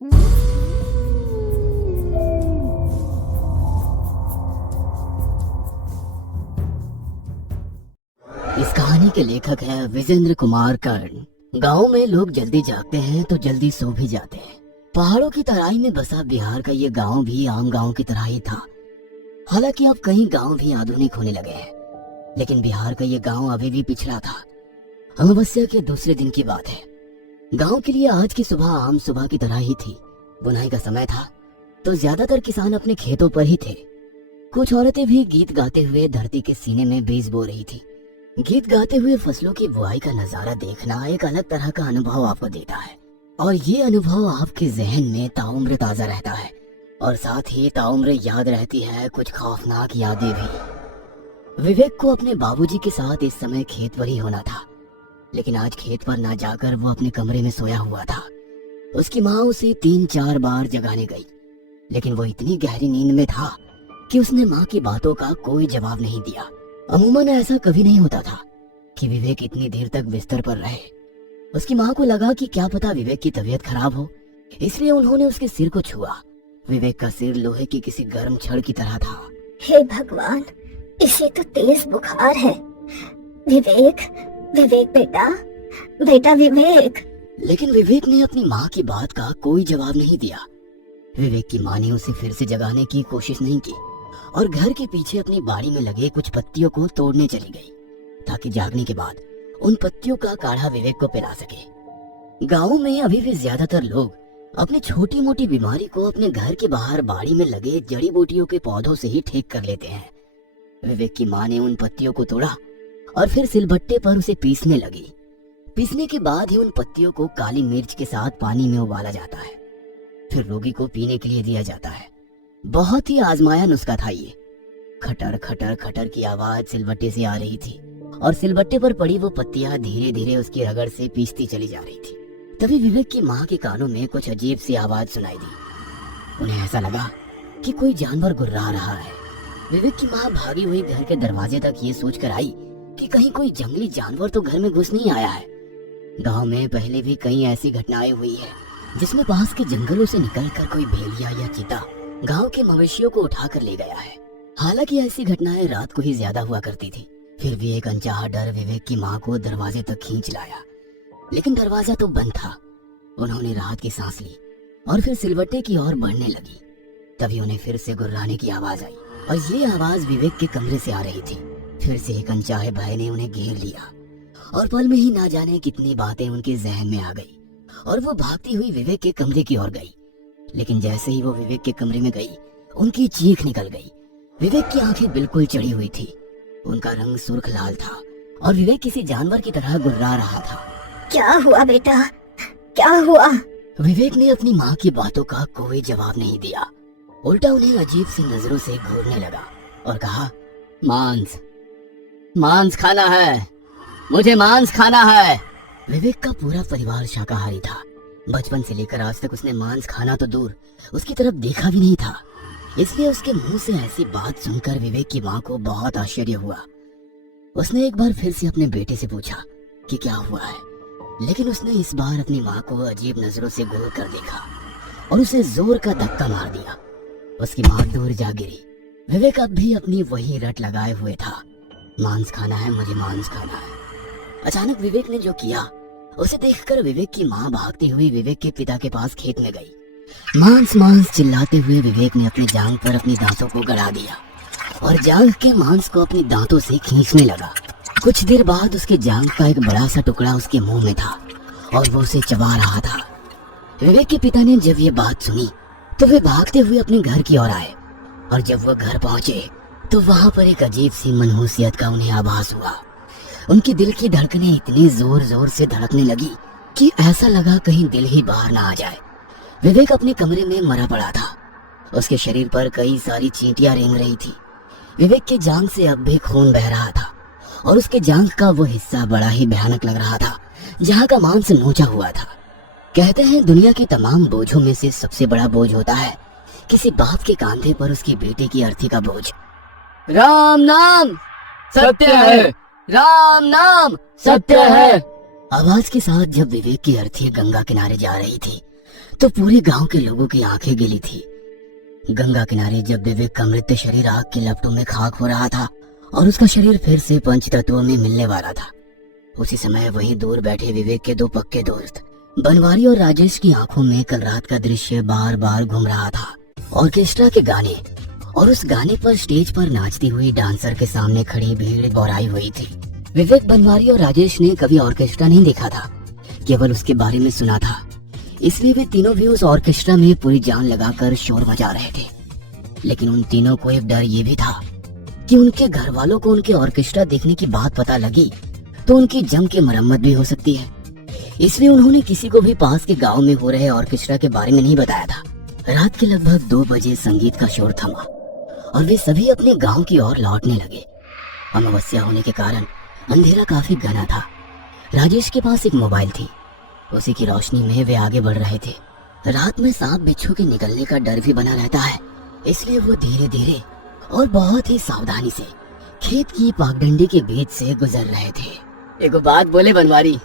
इस कहानी के लेखक हैं विजेंद्र कुमार कर्ण। गांव में लोग जल्दी जागते हैं तो जल्दी सो भी जाते हैं। पहाड़ों की तराई में बसा बिहार का ये गांव भी आम गांव की तरह ही था। हालांकि अब कई गांव भी आधुनिक होने लगे हैं, लेकिन बिहार का ये गांव अभी भी पिछड़ा था। अमावस्या के दूसरे दिन की बात है। गांव के लिए आज की सुबह आम सुबह की तरह ही थी। बुनाई का समय था तो ज्यादातर किसान अपने खेतों पर ही थे। कुछ औरतें भी गीत गाते हुए धरती के सीने में बीज बो रही थी। गीत गाते हुए फसलों की बुआई का नजारा देखना एक अलग तरह का अनुभव आपको देता है, और ये अनुभव आपके जहन में ताउम्र ताजा रहता है, और साथ ही ताउम्र याद रहती है कुछ खौफनाक यादें भी। विवेक को अपने बाबूजी के साथ इस समय खेत पर ही होना था, लेकिन आज खेत पर ना जाकर वो अपने कमरे में सोया हुआ था। उसकी माँ उसे 3-4 बार जगाने गई, लेकिन वो इतनी गहरी नींद में था कि उसने माँ की बातों का कोई जवाब नहीं दिया। अमूमन ऐसा कभी नहीं होता था कि विवेक इतनी देर तक बिस्तर पर रहे। उसकी माँ को लगा कि क्या पता विवेक की तबीयत खराब हो, इसलिए उन्होंने उसके सिर को छुआ। विवेक का सिर लोहे की किसी गर्म छड़ की तरह था। हे भगवान, इसे तो तेज बुखार है। विवेक, विवेक बेटा, बेटा विवेक। लेकिन विवेक ने अपनी माँ की बात का कोई जवाब नहीं दिया। विवेक की माँ ने उसे फिर से जगाने की कोशिश नहीं की और घर के पीछे अपनी बाड़ी में लगे कुछ पत्तियों को तोड़ने चली गई, ताकि जागने के बाद उन पत्तियों का काढ़ा विवेक को पिला सके। गाँव में अभी भी ज्यादातर लोग अपनी छोटी मोटी बीमारी को अपने घर के बाहर बाड़ी में लगे जड़ी बूटियों के पौधों से ही ठीक कर लेते हैं। विवेक की माँ ने उन पत्तियों को तोड़ा और फिर सिलबट्टे पर उसे पीसने लगी। पीसने के बाद ही उन पत्तियों को काली मिर्च के साथ पानी में उबाला जाता है, फिर रोगी को पीने के लिए दिया जाता है। बहुत ही आजमाया नुस्खा था ये। खटर खटर खटर की आवाज सिलबट्टे से आ रही थी और सिलबट्टे पर पड़ी वो पत्तियां धीरे धीरे उसकी रगड़ से पीसती चली जा रही थी। तभी विवेक की माँ के कानों में कुछ अजीब सी आवाज सुनाई दी। उन्हें ऐसा लगा कि कोई जानवर गुर्रा रहा है। विवेक की माँ भागी हुई घर के दरवाजे तक ये सोचकर आई कि कहीं कोई जंगली जानवर तो घर में घुस नहीं आया है। गांव में पहले भी कई ऐसी घटनाएं हुई है जिसमें पास के जंगलों से निकलकर कोई भेड़िया या चीता गांव के मवेशियों को उठाकर ले गया है। हालांकि ऐसी घटनाएं रात को ही ज्यादा हुआ करती थी, फिर भी एक अनचाहा डर विवेक की माँ को दरवाजे तक खींच लाया, लेकिन दरवाजा तो बंद था। उन्होंने राहत की सांस ली और फिर सिलबट्टे की ओर बढ़ने लगी। तभी उन्हें फिर से गुर्राने की आवाज आई, और ये आवाज विवेक के कमरे से आ रही थी। फिर से एक अनचाहे भय ने उन्हें घेर लिया और पल में ही ना जाने कितनी बातें उनके जहन में आ गई, और वो भागती हुई विवेक के कमरे की ओर गई। लेकिन जैसे ही वो विवेक के कमरे में गई, उनकी चीख निकल गई। विवेक की आंखें बिल्कुल चढ़ी हुई थी, उनका रंग सुर्ख लाल था और विवेक किसी जानवर की तरह गुर्रा रहा था। क्या हुआ बेटा, क्या हुआ? विवेक ने अपनी माँ की बातों का कोई जवाब नहीं दिया, उल्टा उन्हें अजीब सी नजरों से घूरने लगा और कहा, मांस, मांस खाना है, मुझे मांस खाना है। विवेक का पूरा परिवार शाकाहारी था। बचपन से लेकर आज तक उसने मांस खाना तो दूर, उसकी तरफ देखा भी नहीं था। इसलिए उसके मुंह से ऐसी बात सुनकर विवेक की माँ को बहुत आश्चर्य हुआ। उसने एक बार फिर से अपने बेटे से पूछा कि क्या हुआ है, लेकिन उसने इस बार अपनी माँ को अजीब नजरों से घूर कर देखा और उसे जोर का धक्का मार दिया। उसकी माँ दूर जा गिरी। विवेक अब भी अपनी वही रट लगाए हुए था, मांस खाना है, मुझे मांस खाना है। अचानक विवेक ने जो किया उसे देखकर विवेक की माँ भागती हुई विवेक के पिता के पास खेत में गई। मांस मांस चिल्लाते हुए विवेक ने अपनी जांघ पर अपनी दांतों को गड़ा दिया और जांघ के मांस को अपनी दांतों से खींचने लगा। कुछ देर बाद उसके जांघ का एक बड़ा सा टुकड़ा उसके मुंह में था और वो उसे चबा रहा था। विवेक के पिता ने जब ये बात सुनी तो वे भागते हुए अपने घर की ओर आए, और जब वो घर पहुंचे तो वहां पर एक अजीब सी मनहूसियत का उन्हें आभास हुआ। उनकी दिल की धड़कनें इतनी जोर जोर से धड़कने लगी कि ऐसा लगा कहीं दिल ही बाहर ना आ जाए। विवेक अपने कमरे में मरा पड़ा था। उसके शरीर पर कई सारी चींटियां रेंग रही थी। विवेक के जांघ से अब भी खून बह रहा था और उसके जांघ का वो हिस्सा बड़ा ही भयानक लग रहा था जहाँ का मांस नोचा हुआ था। कहते हैं दुनिया के तमाम बोझों में से सबसे बड़ा बोझ होता है किसी बाप के कांधे पर उसकी बेटे की अर्थी का बोझ। राम नाम सत्य है, राम नाम सत्य है। आवाज के साथ जब विवेक की अर्थी गंगा किनारे जा रही थी तो पूरे गांव के लोगों की आंखें गिली थी। गंगा किनारे जब विवेक का मृत शरीर आग के लपटों में खाक हो रहा था और उसका शरीर फिर से पंच तत्वों में मिलने वाला था, उसी समय वहीं दूर बैठे विवेक के दो पक्के दोस्त बनवारी और राजेश की आंखों में कल रात का दृश्य बार बार घूम रहा था। ऑर्केस्ट्रा के गाने और उस गाने पर स्टेज पर नाचती हुई डांसर के सामने खड़ी भीड़ बौराई हुई थी। विवेक, बनवारी और राजेश ने कभी ऑर्केस्ट्रा नहीं देखा था, केवल उसके बारे में सुना था, इसलिए वे तीनों भी उस ऑर्केस्ट्रा में पूरी जान लगाकर शोर मचा रहे थे। लेकिन उन तीनों को एक डर ये भी था कि उनके घर वालों को उनके ऑर्केस्ट्रा देखने की बात पता लगी तो उनकी जम के मरम्मत भी हो सकती है। इसलिए उन्होंने किसी को भी पास के गांव में हो रहे ऑर्केस्ट्रा के बारे में नहीं बताया था। रात के लगभग 2 बजे संगीत का शोर थमा और वे सभी अपने गांव की ओर लौटने लगे। अमावस्या होने के कारण अंधेरा काफी घना था। राजेश के पास एक मोबाइल थी, उसी की रोशनी में वे आगे बढ़ रहे थे। रात में सांप बिच्छू के निकलने का डर भी बना रहता है, इसलिए वो धीरे धीरे और बहुत ही सावधानी से खेत की पागडंडी के बीच से गुजर रहे थे। एक बात बोले बनवारी,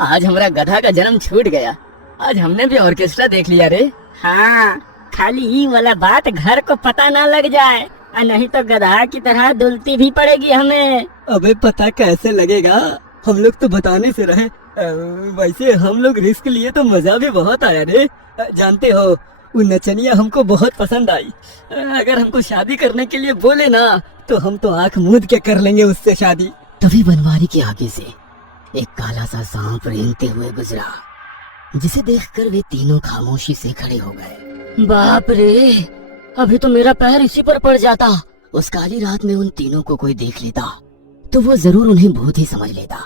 आज हमारा गधा का जन्म छूट गया। आज हमने भी ऑर्केस्ट्रा देख लिया रे। हाँ, खाली ये वाला बात घर को पता ना लग जाए, नहीं तो गधा की तरह दुलती भी पड़ेगी हमें। अबे पता कैसे लगेगा, हम लोग तो बताने से रहे। वैसे हम लोग रिस्क लिए तो मजा भी बहुत आया रे। जानते हो, वो नचनिया हमको बहुत पसंद आई। अगर हमको शादी करने के लिए बोले ना तो हम तो आंख मूंद के कर लेंगे उससे शादी। तभी बनवारी के आगे से एक काला सा सांप रेंगते हुए गुजरा, जिसे देखकर वे तीनों खामोशी से खड़े हो गए। बाप रे, अभी तो मेरा पैर इसी पर पड़ जाता। उस काली रात में उन तीनों को कोई देख लेता तो वो जरूर उन्हें भूत ही समझ लेता।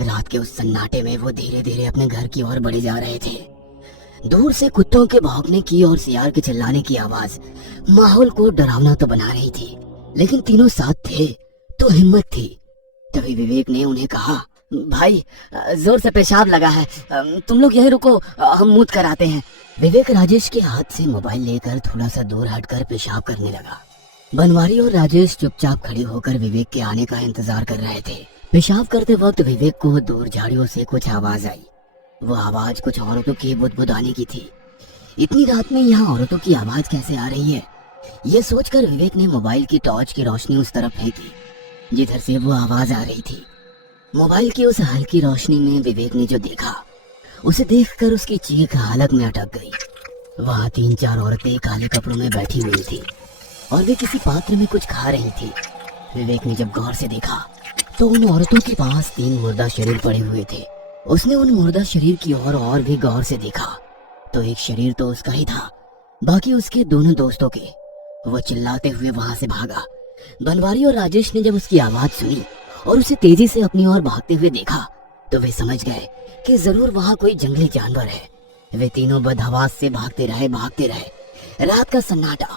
रात के उस सन्नाटे में वो धीरे धीरे अपने घर की ओर बढ़े जा रहे थे। दूर से कुत्तों के भौंकने की और सियार के चिल्लाने की आवाज माहौल को डरावना तो बना रही थी, लेकिन तीनों साथ थे तो हिम्मत थी। तभी विवेक ने उन्हें कहा, भाई जोर से पेशाब लगा है, तुम लोग यहीं रुको, हम मूत कर आते हैं। विवेक राजेश के हाथ से मोबाइल लेकर थोड़ा सा दूर हटकर पेशाब करने लगा। बनवारी और राजेश चुपचाप खड़े होकर विवेक के आने का इंतजार कर रहे थे। पेशाब करते वक्त विवेक को दूर झाड़ियों से कुछ आवाज आई। वो आवाज कुछ औरतों की बुदबुदाने की थी। इतनी रात में यहाँ औरतों की आवाज कैसे आ रही है, ये सोचकर विवेक ने मोबाइल की टॉर्च की रोशनी उस तरफ फेंकी जिधर से वो आवाज आ रही थी। मोबाइल की उस हल्की रोशनी में विवेक ने जो देखा, उसे देखकर उसकी चीख हालत में अटक गई। वहाँ 3-4 औरतें काले कपड़ों में बैठी हुई थी और वे किसी पात्र में कुछ खा रही थी। विवेक ने जब गौर से देखा तो उन औरतों के पास 3 मुर्दा शरीर पड़े हुए थे। उसने उन मुर्दा शरीर की ओर और भी गौर से देखा तो एक शरीर तो उसका ही था, बाकी उसके दोनों दोस्तों के। वो चिल्लाते हुए वहां से भागा। बनवारी और राजेश ने जब उसकी आवाज सुनी और उसे तेजी से अपनी ओर भागते हुए देखा तो वे समझ गए कि जरूर वहां कोई जंगली जानवर है। वे तीनों बदहवास से भागते रहे। रात का सन्नाटा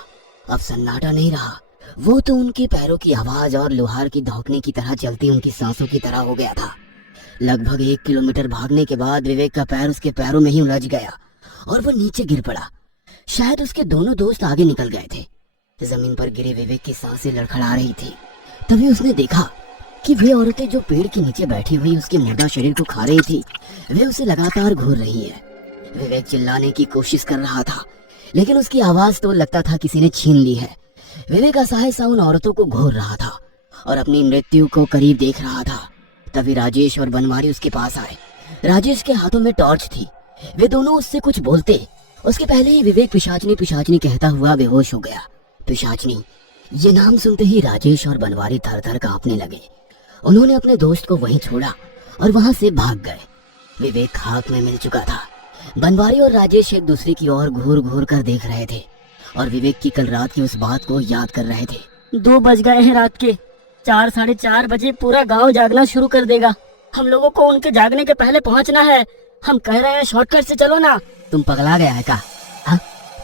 अब सन्नाटा नहीं रहा, वो तो उनके पैरों की आवाज और लोहार की धौंकने की तरह चलती उनकी सांसों की तरह हो गया था। लगभग 1 किलोमीटर भागने के बाद विवेक का पैर उसके पैरों में ही उलझ गया और वो नीचे गिर पड़ा। शायद उसके दोनों दोस्त आगे निकल गए थे। जमीन पर गिरे विवेक की सांसें लड़खड़ा रही थी। तभी उसने देखा कि वे औरतें जो पेड़ के नीचे बैठी हुई उसके मुर्दा शरीर को खा रही थी, वे उसे लगातार घूर रही है। विवेक चिल्लाने की कोशिश कर रहा था, लेकिन उसकी आवाज तो लगता था किसी ने छीन ली है। विवेक असहाय सा उन औरतों को घूर रहा था और अपनी मृत्यु को करीब देख रहा था। तभी राजेश और बनवारी उसके पास आए। राजेश के हाथों में टॉर्च थी। वे दोनों उससे कुछ बोलते उसके पहले ही विवेक पिशाचनी पिशाचनी कहता हुआ बेहोश हो गया। पिशाचनी, ये नाम सुनते ही राजेश और बनवारी थर थर कांपने लगे। उन्होंने अपने दोस्त को वहीं छोड़ा और वहां से भाग गए। विवेक खाक में मिल चुका था। बनवारी और राजेश एक दूसरे की ओर घूर घूर कर देख रहे थे और विवेक की कल रात की उस बात को याद कर रहे थे। 2 बज गए हैं रात के। 4 साढ़े 4 बजे पूरा गांव जागना शुरू कर देगा। हम लोगों को उनके जागने के पहले पहुंचना है। हम कह रहे हैं शॉर्टकट से चलो ना। तुम पगला गया है क्या? हाँ,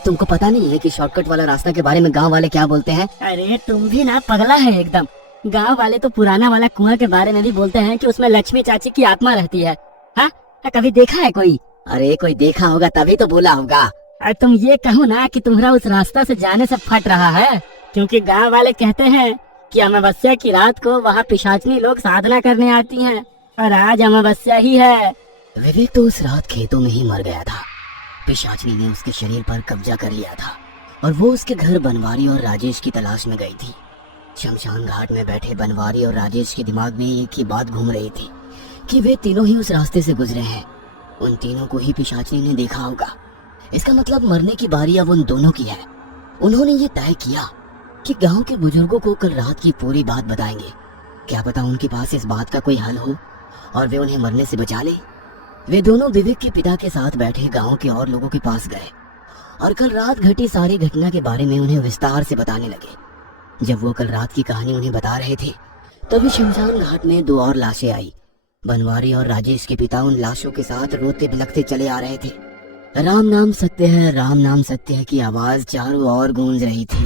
तुमको पता नहीं है कि शॉर्टकट वाला रास्ता के बारे में गांव वाले क्या बोलते हैं? अरे तुम भी ना पगला है एकदम। गांव वाले तो पुराना वाला कुआं के बारे में भी बोलते हैं कि उसमें लक्ष्मी चाची की आत्मा रहती है। हाँ, कभी देखा है कोई? अरे कोई देखा होगा तभी तो बोला होगा। अरे तुम ये कहो ना कि तुम्हारा उस रास्ता से जाने से फट रहा है, क्योंकि गांव वाले कहते हैं कि अमावस्या की रात को वहाँ पिशाचनी लोग साधना करने आती हैं और आज अमावस्या ही है। विवेक तो उस रात खेतों में ही मर गया था। पिशाचनी ने उसके शरीर पर कब्जा कर लिया था और वो उसके घर बनवारी और राजेश की तलाश में गई थी। शमशान घाट में बैठे बनवारी और राजेश के दिमाग में एक ही बात घूम रही थी कि वे तीनों ही उस रास्ते से गुजरे हैं। उन तीनों को ही पिशाचनी ने देखा होगा। इसका मतलब मरने की बारी अब उन दोनों की है। उन्होंने ये तय किया कि गांव के बुजुर्गों को कल रात की पूरी बात बताएंगे। क्या पता उनके पास इस बात का कोई हल हो और वे उन्हें मरने से बचा ले। वे दोनों विवेक के पिता के साथ बैठे गांव के और लोगों के पास गए और कल रात घटी सारी घटना के बारे में उन्हें विस्तार से बताने लगे। जब वो कल रात की कहानी उन्हें बता रहे थे तभी शमशान घाट में 2 और लाशें आई। बनवारी और राजेश के पिता उन लाशों के साथ रोते बिलखते चले आ रहे थे। राम नाम सत्य है, राम नाम सत्य है की आवाज चारों ओर गूंज रही थी।